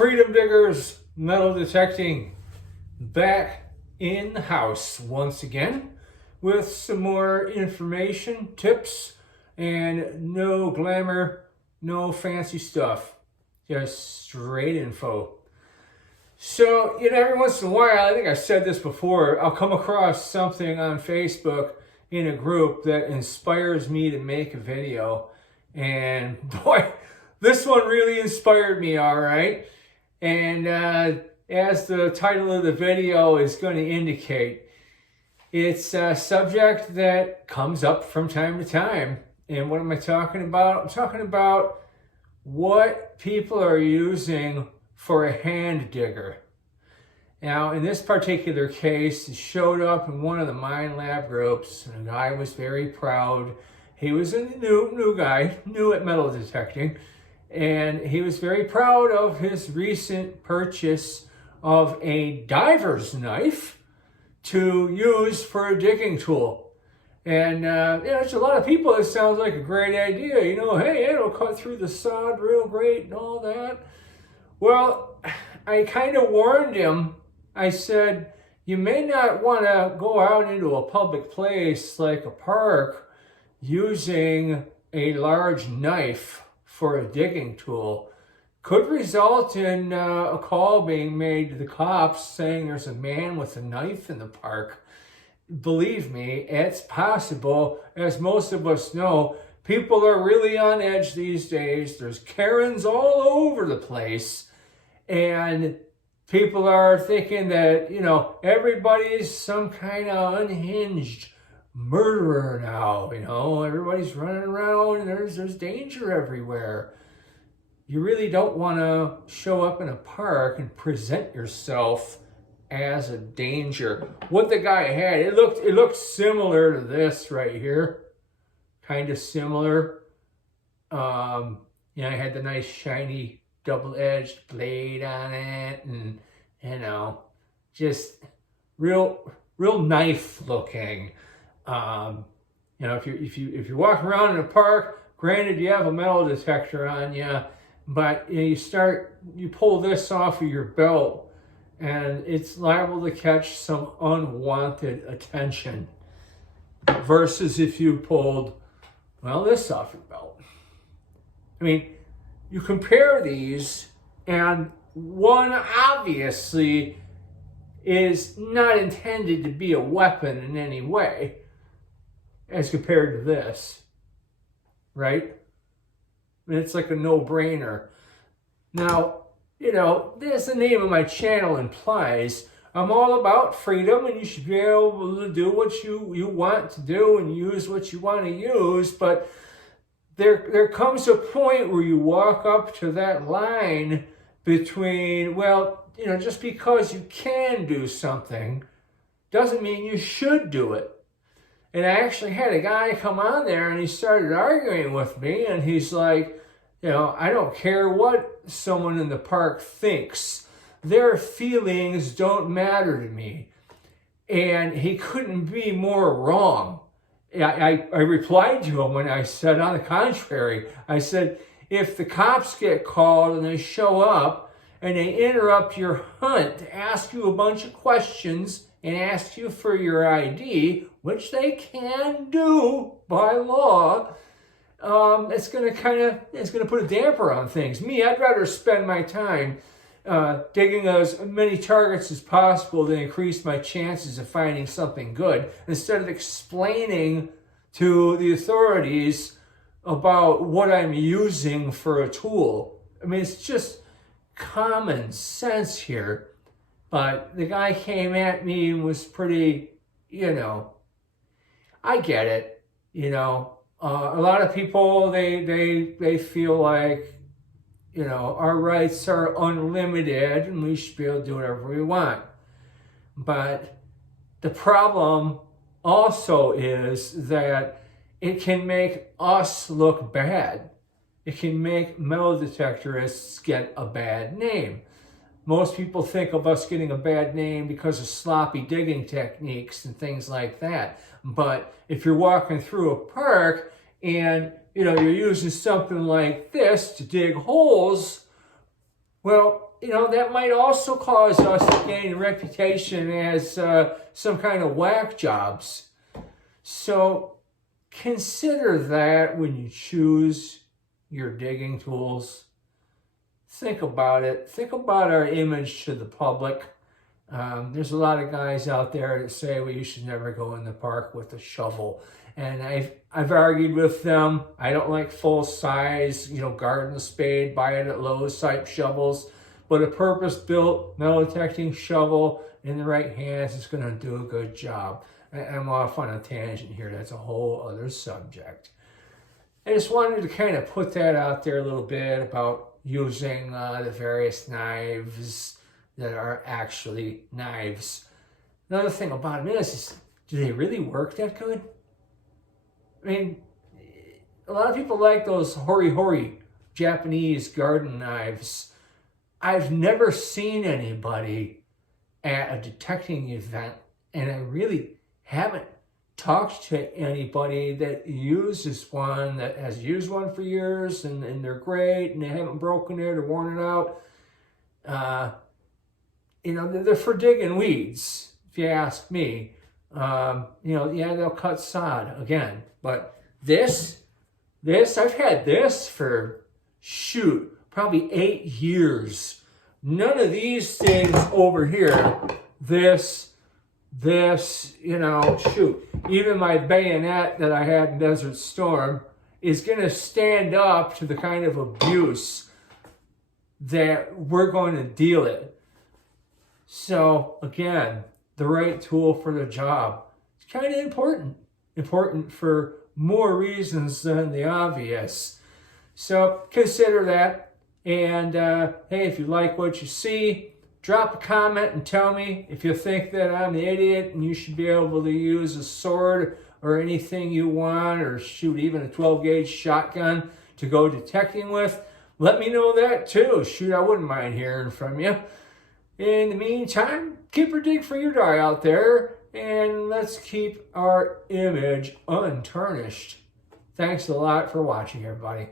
Freedom Diggers Metal Detecting back in the house once again with some more information, tips, and no glamour, no fancy stuff, just straight info. So, every once in a while, I think I said this before, I'll come across something on Facebook in a group that inspires me to make a video. And boy, this one really inspired me, all right? And as the title of the video is going to indicate, it's a subject that comes up from time to time. And what am I talking about? I'm talking about what people are using for a hand digger. Now, in this particular case, it showed up in one of the Minelab groups, and the guy was very proud. He was a new guy, new at metal detecting, and he was very proud of his recent purchase of a diver's knife to use for a digging tool. And there's a lot of people, it sounds like a great idea. Hey, it'll cut through the sod real great and all that. Well, I kind of warned him. I said, you may not want to go out into a public place like a park using a large knife for a digging tool. Could result in a call being made to the cops saying there's a man with a knife in the park. Believe me, it's possible. As most of us know, people are really on edge these days. There's Karens all over the place. And people are thinking that, everybody's some kind of unhinged murderer now. Everybody's running around and there's danger everywhere. You really don't want to show up in a park and present yourself as a danger. What the guy had, it looked similar to this right here. Kind of similar. I had the nice shiny double-edged blade on it, and just real knife looking. If you walk around in a park, granted you have a metal detector on you, but you pull this off of your belt, and it's liable to catch some unwanted attention. Versus if you pulled, this off your belt. You compare these, and one obviously is not intended to be a weapon in any way as compared to this, right? It's like a no-brainer. Now, as the name of my channel implies, I'm all about freedom, and you should be able to do what you want to do and use what you want to use, but there comes a point where you walk up to that line between, just because you can do something doesn't mean you should do it. And I actually had a guy come on there and he started arguing with me, and he's like, I don't care what someone in the park thinks. Their feelings don't matter to me. And he couldn't be more wrong. I replied to him when I said, on the contrary, I said, if the cops get called and they show up and they interrupt your hunt to ask you a bunch of questions and ask you for your ID, which they can do by law, it's going to put a damper on things. I'd rather spend my time digging as many targets as possible to increase my chances of finding something good, instead of explaining to the authorities about what I'm using for a tool. It's just common sense here. But the guy came at me and was pretty, I get it. A lot of people, they feel like, our rights are unlimited and we should be able to do whatever we want. But the problem also is that it can make us look bad. It can make metal detectorists get a bad name. Most people think of us getting a bad name because of sloppy digging techniques and things like that. But if you're walking through a park and you're using something like this to dig holes, well, that might also cause us to gain a reputation as some kind of whack jobs. So consider that when you choose your digging tools. Think about it. Think about our image to the public. There's a lot of guys out there that say, well, you should never go in the park with a shovel. And I've argued with them. I don't like full size, garden spade, buy it at Lowe's type shovels. But a purpose-built metal detecting shovel in the right hands is going to do a good job. I'm off on a tangent here. That's a whole other subject. I just wanted to kind of put that out there a little bit about using the various knives that are actually knives. Another thing about them is, do they really work that good? I mean, a lot of people like those hori-hori Japanese garden knives. I've never seen anybody at a detecting event, and I really haven't talked to anybody that uses one, that has used one for years, and they're great, and they haven't broken it or worn it out. They're for digging weeds, if you ask me. They'll cut sod again. But this, I've had this for, probably 8 years. None of these things over here, even my bayonet that I had in Desert Storm is going to stand up to the kind of abuse that we're going to deal it. So again, the right tool for the job. It's kind of important for more reasons than the obvious. So consider that. And hey, if you like what you see, drop a comment and tell me if you think that I'm the idiot and you should be able to use a sword or anything you want, or shoot even a 12-gauge shotgun to go detecting with. Let me know that too. Shoot, I wouldn't mind hearing from you. In the meantime, keep your dig for your die out there, and let's keep our image untarnished. Thanks a lot for watching, everybody.